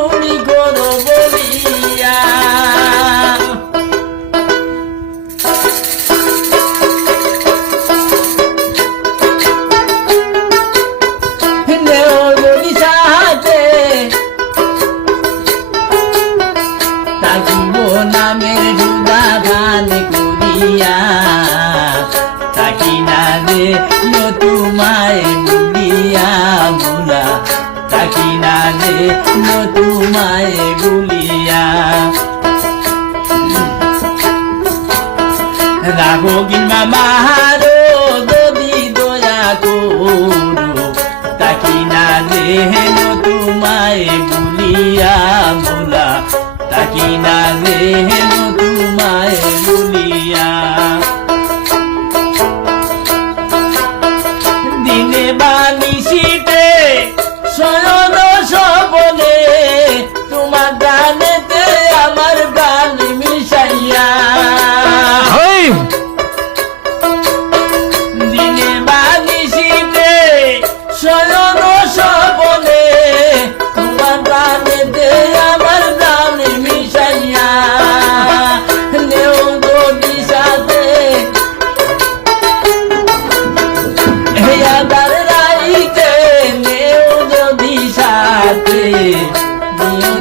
তুমি করো বলিয়া। থাকিব নামের জুদা গান করিয়া থাকি না রে তোমায় বলিয়া রাখো কিংবা মাহারো, যদি দয়া করো তাকি না দেহেন তোমায় বলিয়া নেও যদি সাথে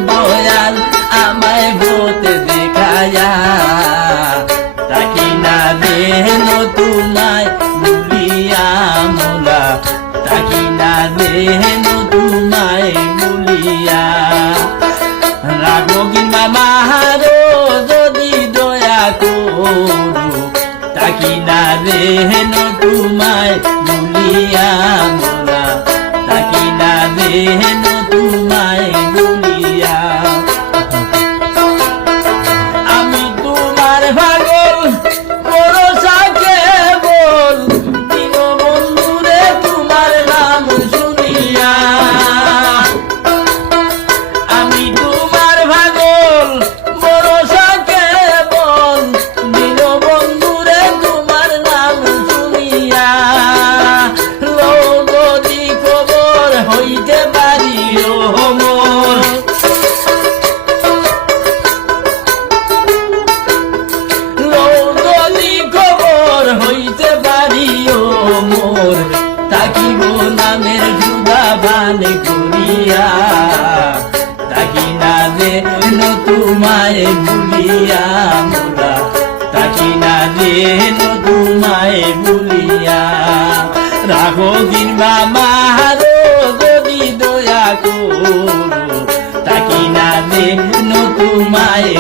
দয়াল আমায় ভূত দেখায়া তাকি না দেন তোমায় ভুলিয়া মোলা তাকি না দেন তোমায় ভুলিয়া রাগো কিংবা মাহারো যদি দয়া করো তাকি না দেহেন তোমায় বান করিয়া তাকি না দে তোমায় ভুলিয়া মোরা। তাকি রাখো যদি দয়া করো। তাকি না দে তোমায়